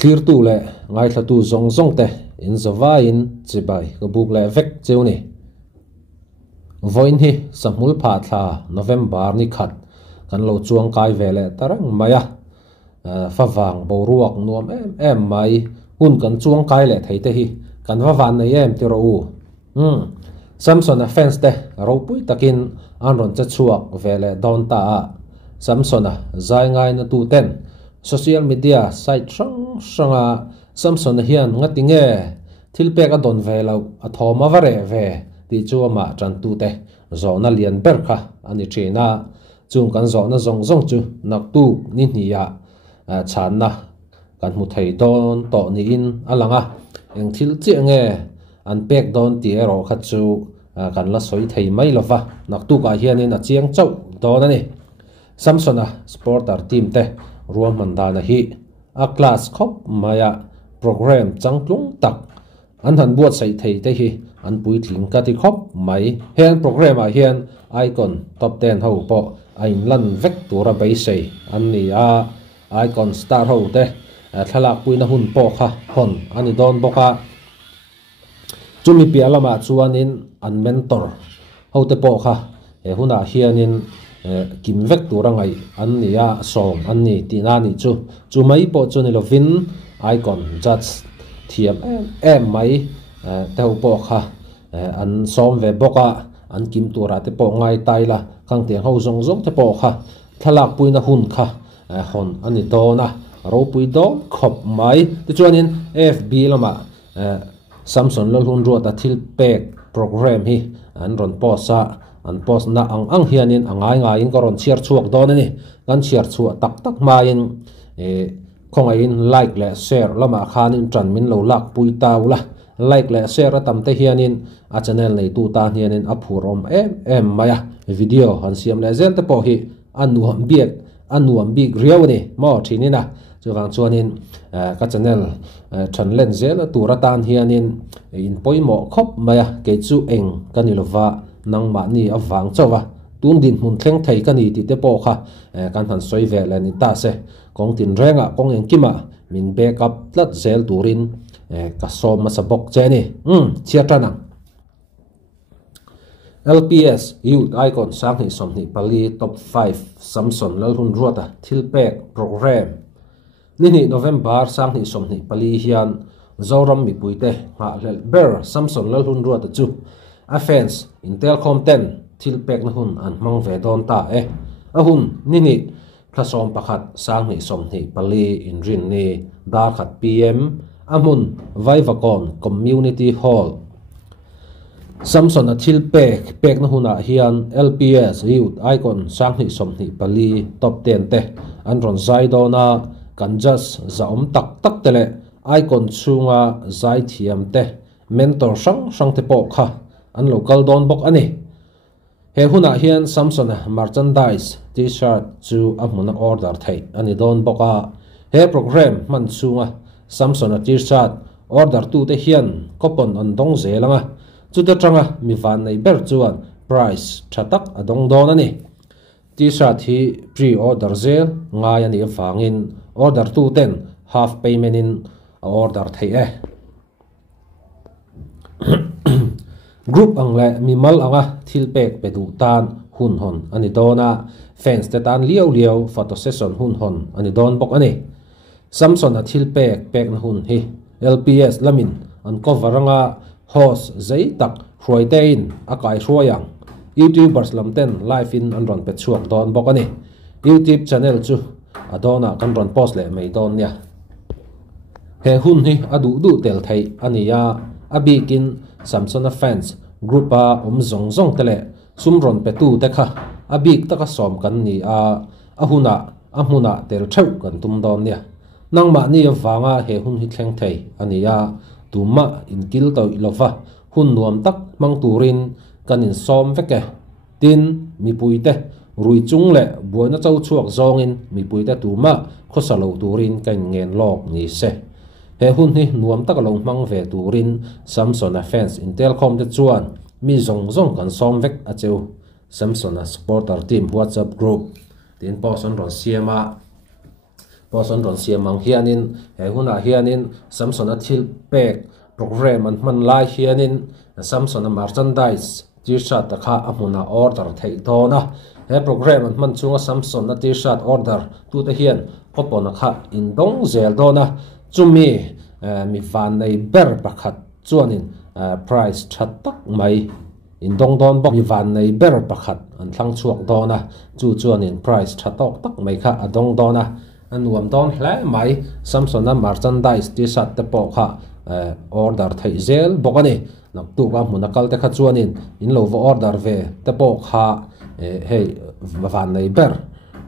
clear tu le ngai thla tu zong zong te in zawa in chibai ka buk le vek cheu ni voin hi samul pha thla November ni khat kan lo chuang kai vele tarang maya fawang boruak nuam em mai hun kan chuang kai le theite hi kan wawan nei em ti ro u Samson a fence te ro pui takin anron cha chuak vele don ta Samson a zai ngai na tu ten social media site sanga Samson hian ngatinge thilpek a don velo a thoma vare ve ti chuama tran tu te zona lian ber kha ani thina chung kan zona zong zong chu nak tu ni hnia chan na kan mu thei don to ni in alanga eng thil chi nge an pek don ti ero kha chu kan la soi thei mai lova nak tu ka hian in a chiang chau don ani Samson a sporter team te ruam mandana hi a class khop maya program changtlung tak an han buat sai thei te hi an pui thling ka ti khop mai hen program a hian icon top 10 ho po ain lan vek tura bai sei an ni a icon star ho te thalak pui na hun po kha hon ani don boka chumi pialama chuanin an mentor ho te po kha e huna hianin kim vek turangai an nia som an ni tina ni chu mai po chu ni lovin icon judge thiam em mai te ho po kha an som ve boka an kim tura te po ngai taila khang te ho zong zong te po kha thalak puina hun kha hon ani dona ro pui do khop mai te chuanin FB lama Samson lo hun ro ta thil pek program hi an ron posa an post na ang hianin angai ngai in koron chiar chuak don ani kan chiar chuak tak tak mai in khonga in like le share lama khan in tran min lo lak pui taw la like le share tam te hianin a channel nei tu ta hianin a phurom em maya video han siam le zen te po hi anuam big riawni mo thinina chuwang chuanin ka channel than len zel tura tan hianin in poimo khop maya ke chu eng kanilova nang ma ni awang chawa tung din mun thleng thei kani ti te po kha kan han soi ve la ni ta se kong tin renga kong eng kima min backup tlat zel turin ka som ma sabok cheni chiatana LPS youth icon sang ni som ni pali top 5 Samson lalhun ruata thilpek program ni November sang ni som ni pali hian zoram mi puite ha lel ber Samson lalhun ruata chu offense Intelcom 10 thilpek na hun an mang ve don ta ahun ni klasom pakhat sang ni som ni pali in rin ni dar khat PM amun vaivakon community hall Samson a thilpek pek na huna hian LPS youth icon sang ni som ni pali top 10 te an ron zai dona kan just zaom tak tak tele icon chunga zai thiam te mentor sang te po kha an local don bok ani he huna hian Samson merchandise t-shirt chu amuna order thei ani don boka he program man chunga Samson t-shirt order tu te hian coupon an dong zelanga chu te tanga mi van nei ber chuan price thatak adong don ani t-shirt hi pre order zel ngai ani awangin order tu ten half payment in order thei group angle mimal anga thilpek pedu tan hun hon ani dona fans te tan liao photo session hun hon ani don bok ani Samson a thilpek pek na hun hi LPS lamin an cover anga host zai tak hroitein akai hroyang YouTubers lamten live in an ron pe chuak don bok ani YouTube channel chu adona kan ron post le mai don nia he hun hi adu tel thei ania abikin Samson fans group a zong zong tele sumron petu te kha abik taka som kan ni ahuna tel thau kan tum don nia nangma ni awanga he hun hi thleng thei ania tuma in kil to ilova hun nuam tak mang turin kan in som veke tin mi puite rui chung le buana chau chuak zongin mi puite tuma khosalo turin kan ngen lok ni se he hun hi nuam tak long mang ve turin Samson fans Intelcom te chuan mi zong zong kan som vek a cheu Samson supporter team WhatsApp group tin post on ron siama Boson ron siamang hianin he huna hianin Samsung a thil pek program an man lai hianin Samsung a merchandise t-shirt ta kha amuna order thei dona he program an man chunga Samsung a t-shirt order tu te hian kopona kha in dong zel dona chumi mi van nei ber pakhat chuanin price that tak mai in dong don bok mi van nei ber pakhat an thlang chuak dona chuanin price that tak mai kha adong dona an nuam don hle mai Samsung a merchandise t-shirt te po kha order thei zel bokani nak tu ka hmuna kal te kha chuanin in lo order ve te po kha hey van nei ber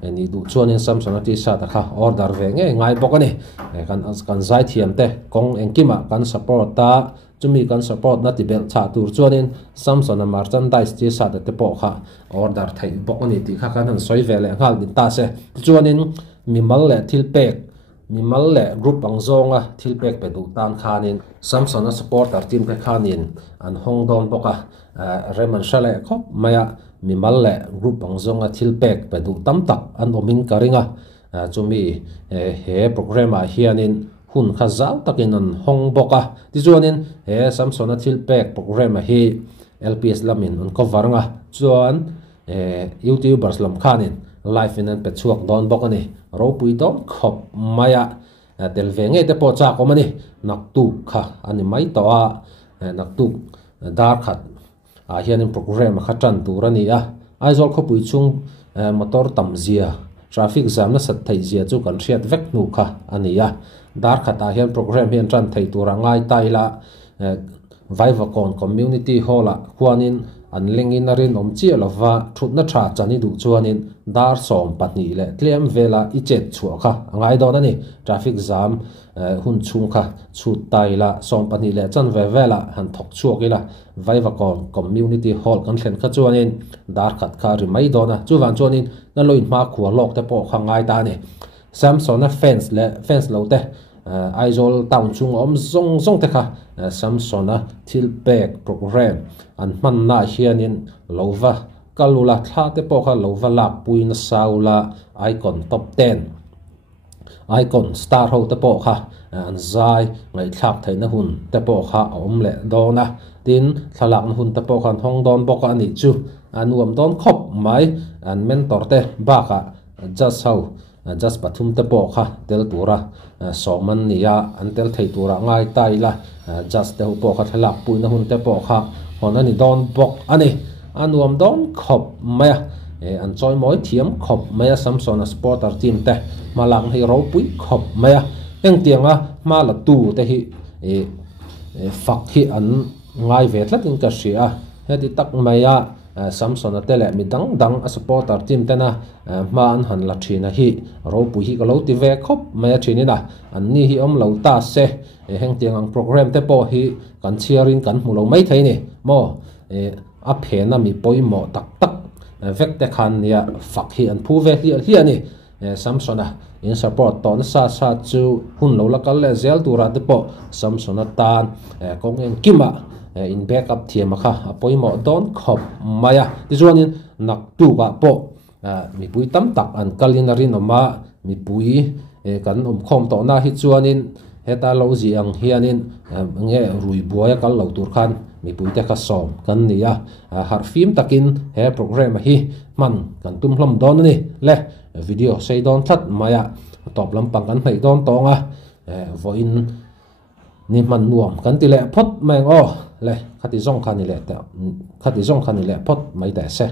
ni du chuanin Samsung t-shirt kha order ve ngai bokani kan zai thiam te kong engkima kan support ta chumi kan support na ti bel cha tur chuanin Samsung a merchandise t-shirt te po kha order thei bokani ti kha kan soi ve le ngal din ta se chuanin mi mal le thil pek mi mal le group ang zonga thil pek pe du tan khanin Samsung a supporter team ka khanin an hong don boka reman shale khop maya mi mal le group ang zonga thil pek pe du tam tak an omin karinga chumi he program a hianin hun kha zal takin an hong boka ti chuanin he Samsung a thil pek program a hi LPS lamin on cover nga chuan YouTubers lam khanin live in an pe chuak don bokani ro pui don khop maya tel venge te po cha ko mani nak tu kha ani mai to a nak tu dar khat a hianin program kha tan turani a aizol kho pui chung motor tam zia traffic jam na sat thai zia chu kan riat vek nu kha ani a dar khata hian program hian tran thei tura ngai taila Vivacon community hall a khuanin an lengin a rin om chia lova thutna tha chani du chuanin dar som patni le tlem vela i chet chua kha angai don ani traffic jam hun chung kha chut taila som patni le chan ve vela han thok chuakila Vivacon community hall kan thlen kha chuanin dar khat kha ri mai dona chuwan chuanin na loin ma khuwa lok te po kha ngai ta ni Samsung na fence lo te aizol town chung om zong te kha Samsung a thil pek program an man na hianin lova kalula thla te po kha lova lak puina saula icon top 10 icon star ho te po kha an zai ngai thak theina hun te po kha om le dona tin thalak hun te po khan hong don bok ani chu anuam don khop mai an mentor te ba kha just how just pathum te po kha tel tura soman nia an tel thei tura ngai taila just te po kha thalak puina hun te po kha hon ani don bok ani anuam don khop maya an choi moi thiam khop maya Samsung a supporter team te malang hi ro pui khop maya eng tianga mala tu te hi fak hi an ngai ve tlat in ka ria heti tak maya Samsung a tele mi dang a supporter team te na ma an han la thina hi ro pui hi ka lo ti ve khop maya thinina an ni hi om lo ta se heng tiang ang program te po hi kan chiarin kan mulo mai thei ni mo a phena mi poimo tak vek te khan ya fak hi an phu ve hi ani Samsung a in support ton sa chu hun lo la kal le zel tura te po Samsung a tan kong en kima in backup thiam kha apoimo don khop maya ti chuanin nak tu ka po mi pui tam tak an kalinari no ma mi pui kan khom to na hi chuanin heta lo ji ang hianin nge rui buaya kal lo tur khan mi pui te kha som kan nia har film takin he program hi man kan tum hlam don ni le video sei don that maya top lam pang kan hei don tonga voin ni man nuam kan ti le phot meng o le khati zong khan ni le phot mai ta se